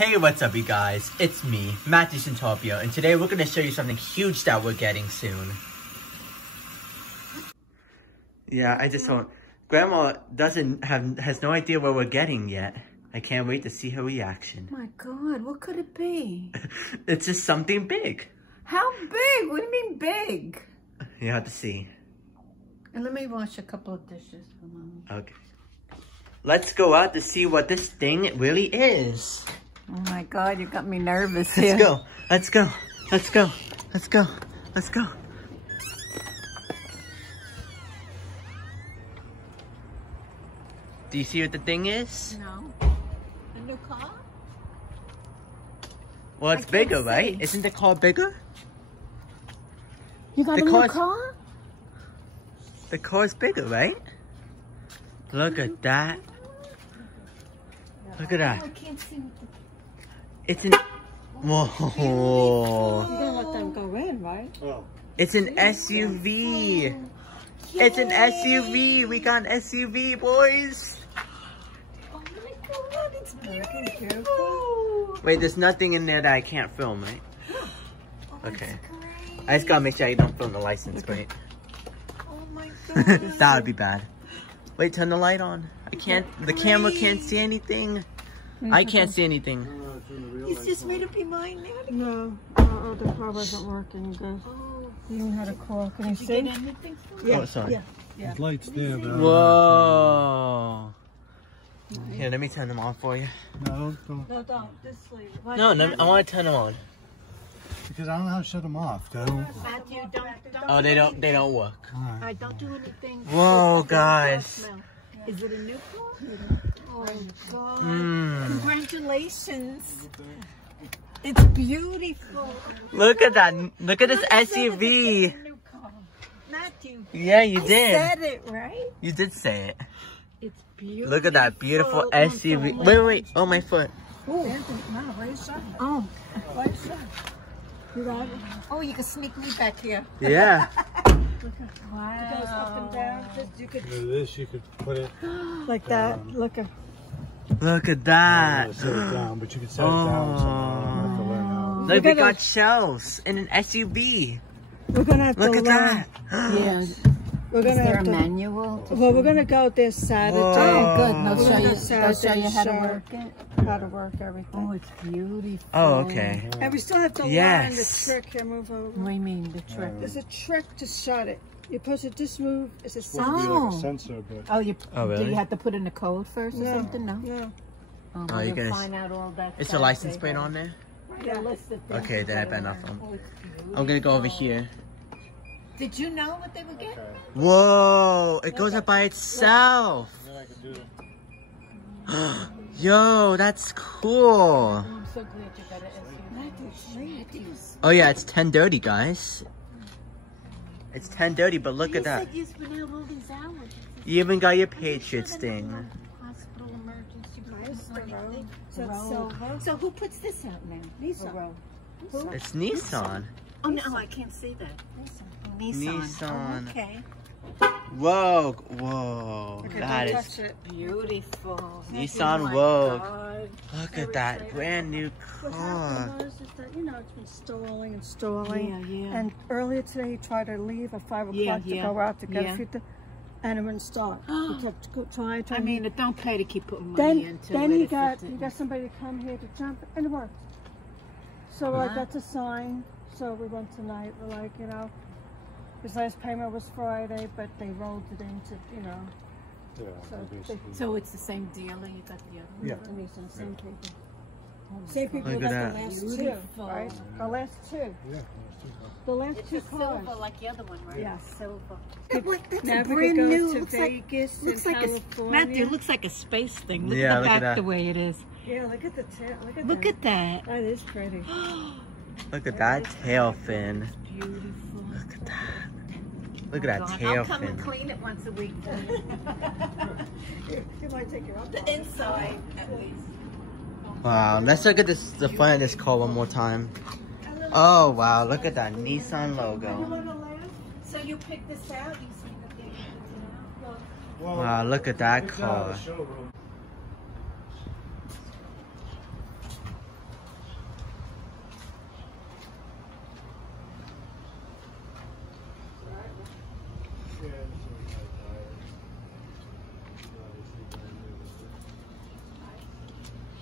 Hey, what's up you guys? It's me, Matthew Centopio, and today we're going to show you something huge that we're getting soon. Yeah, I just don't... Grandma has no idea what we're getting yet. I can't wait to see her reaction. My God, what could it be? It's just something big. How big? What do you mean big? You have to see. And let me wash a couple of dishes for Mom. Okay. Let's go out to see what this thing really is. Oh my God, you got me nervous here. Let's go. Let's go. Let's go. Let's go. Let's go. Do you see what the thing is? No. A new car? Well, it's bigger, right? Isn't the car bigger? You got a new car? The car's bigger, right? Look at that. Look at that. I can't see. It's an... Whoa. You're gonna let them go in, right? Oh. It's an SUV. It's an SUV. We got an SUV, boys. Oh my God, it's beautiful. Wait, there's nothing in there that I can't film, right? Oh, Okay. I just gotta make sure I don't film the license plate. Oh my God. That would be bad. Wait, turn the light on. I can't, the camera can't see anything. I can't see anything. He's just made up your mind now. No, the car wasn't working good. Oh. You even had a call. Can you Did you see? get anything from Yeah. Oh, sorry. Yeah. There's lights there, but Whoa. Here, let me turn them on for you. no, don't. No, don't. Just leave it. No, I want to turn them on. Because I don't know how to shut them off. They don't. Matthew, don't. Oh, they don't work. I don't do anything. Whoa, guys. Is it a new car? Oh God! Mm. Congratulations! It's beautiful. Look at that. Look at this SUV. Matthew. Yeah, you I did. said it right. You did say it. It's beautiful. Look at that beautiful SUV. Wait. Oh, my foot. Oh, no, raise up. Oh, Raise up. You got it? oh, you can sneak me back here. Yeah. Wow. It goes up and down. Just you could This you could put it. like that. Look at. Look at that. Set it down, but you could set it down somehow. You have to learn how. Look, we got shelves in an SUV. We're gonna have Look to at learn. that. Yeah. We're Is gonna there have a to. manual? Well, we're gonna go there Saturday. Oh, good. We're They'll gonna show go you. They'll Saturday show you how to show work it. How to work everything. Oh, it's beautiful. Oh, okay. And we still have to learn the Yes. trick. Here, move over. What do you mean the trick? There's a trick to shut it. You're supposed to just move. It's a Supposed to be like Oh. a sensor, but Oh, you. Oh, really? Do you have to put in the code first or something? No. No. Oh, Oh, you we'll guys- find out all that. It's a license plate on there? Yeah. List of things Okay, you then I gotta better not learn. film. Oh, it's beautiful. I'm gonna go over here. Did you know what they were getting? Whoa, it goes up by itself. then I could do it. Yo, that's cool. I'm so glad you got an SUV. Oh yeah, it's 10:30, guys. It's 10:30, but look at that. You said you've been out all these hours. You even got your Patriots thing. Hospital emergency. So it's silver. So who puts this out now? Nissan. Who? It's Nissan. Oh no, I can't see that. Nissan. Nissan. Oh, okay. Whoa, whoa, Okay, that don't is touch it. Beautiful. Nissan Oh my Rogue. God. Look at that brand new What car. happened was is that, you know, it's been stalling and stalling. Yeah. And earlier today, he tried to leave at 5 o'clock Yeah, to yeah, go out to get yeah. a few things, and it wouldn't start. He kept trying. I mean, it don't pay to keep putting money into then it. he if got it didn't. somebody to come here to jump, and it worked. So like that's a sign. So we went tonight. We're like, you know, his last payment was Friday, but they rolled it into, you know. Yeah, So basically. So it's the same dealer. You got the other. Yeah. And these are the same people. Same people Look got at the that. last two, Beautiful. right? The last two. Yeah, let's do that. The last It's two a cars. silver like the other one, right? Yeah. Silver. That's Now a we could brand go new. to Looks like, Vegas looks and like a California. Matthew. Looks like a space thing. Look Yeah, at the look at back that. the way it is. Yeah, look at the tail. Look at that. That is pretty. Look at that tail fin. Beautiful. Look at that. Look at that God, tail I'll come and fin. clean it once a week for you. You might take your up. The inside, at least. Wow, let's look at this, the front of this car one more time. Oh wow, look at that Nissan logo. So you pick this out? You see that they picked it out? Well, Wow, look at that it's out of car. the showroom.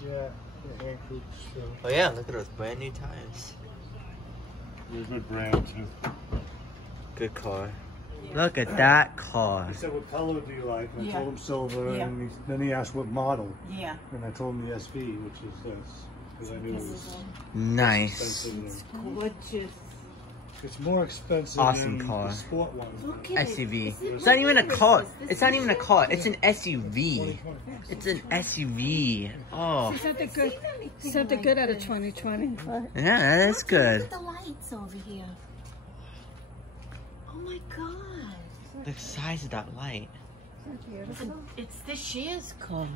Yeah, the hand coops. Oh yeah, look at those brand new tires. They're a good brand too. Good car. Look at that car. He said, what color do you like? And I Yeah. told him silver, Yeah. and then he asked what model. Yeah. And I told him the SV, which is this. Because I knew it was Nice. expensive. Gorgeous. It's more expensive Awesome than car. the sport ones. Look at SUV. it. It's not even a car. This It's not even a is car. it. It's an SUV. It's an SUV. Oh, Something good. anything Something like good out of this. 2020. Right? yeah, that's Look good. at the lights over here. Oh my god. The size of that light. It's this year's car.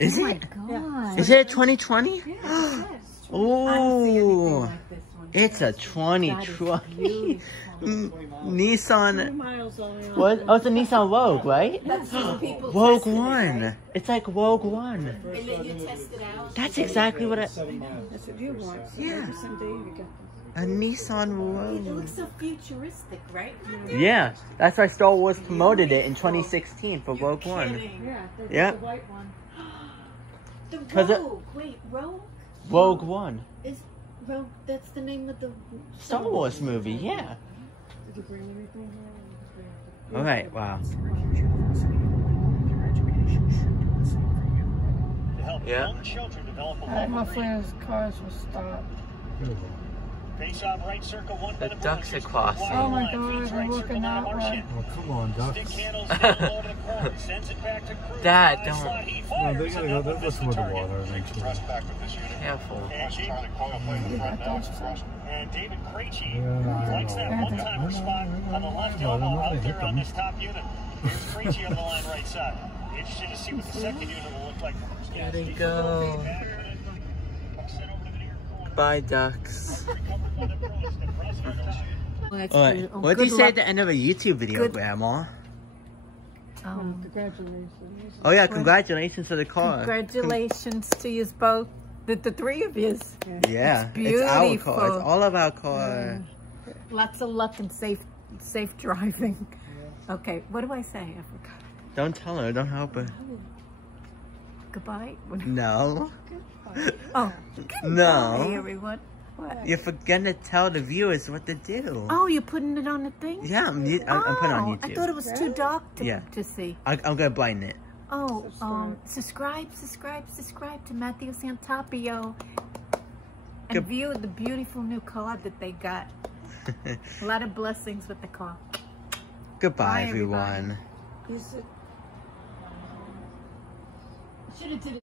Is Oh my it? god. Is it a 2020? I don't see anything Oh, like this one. it's a That is 2020 beautiful. Nissan. Miles only. What? Oh, it's a Nissan Rogue, right? That's what people Rogue tested it, One. right? It's like Rogue One. And then you test it out. That's exactly what I. 7 miles. That's what you want. So Yeah. maybe someday you get A Nissan It Rogue. looks so futuristic, right? Yeah, that's why Star Wars promoted it in 2016 for Rogue One. Kidding. Yeah. Yeah. The white one. The 'Cause it- Rogue. Wait, Rogue? Rogue One. Is Rogue, that's the name of the Star Wars movie, yeah. Did you bring anything here? Alright, wow. Yeah. My friend's cars will stop. Face off right circle, one The minute ducks bonus. are crossing. Oh my Line, God, face they're right looking circle, now that way. Martian. Oh, come on, Doc. Stick handles down low to the corner. Sends it back to Cruz. Dad, High don't. slot, he No, fires, they gotta and go. that They'll one go missed some of the target. water eventually. Careful. And David Krejci Yeah, likes that Yeah, one-timer spot on the left No, elbow they're not out gonna hit there on them. this top unit. Here's Krejci on the line right side. Interested to see what the second unit will look like first. There they go. Bye, ducks. Alright, what did you say at the end of a YouTube video, Good- Grandma? Congratulations. Oh yeah, congratulations to the car. Congratulations to you both, the three of you. Yeah, it's our car. beautiful. It's all of our car. Lots of luck and safe driving. Okay, what do I say? I forgot. Don't tell her, don't help her. Goodbye. No. Oh, No. goodbye, everyone. What? You're forgetting to tell the viewers what to do. Oh, you're putting it on the thing? Yeah, I'm putting it on YouTube. I thought it was too dark Yeah. to see. I'm gonna blind it. Oh, subscribe to Matthew Santapio and Good- view the beautiful new car that they got. A lot of blessings with the car. Goodbye, Bye, everybody. everyone. You said Should have did it.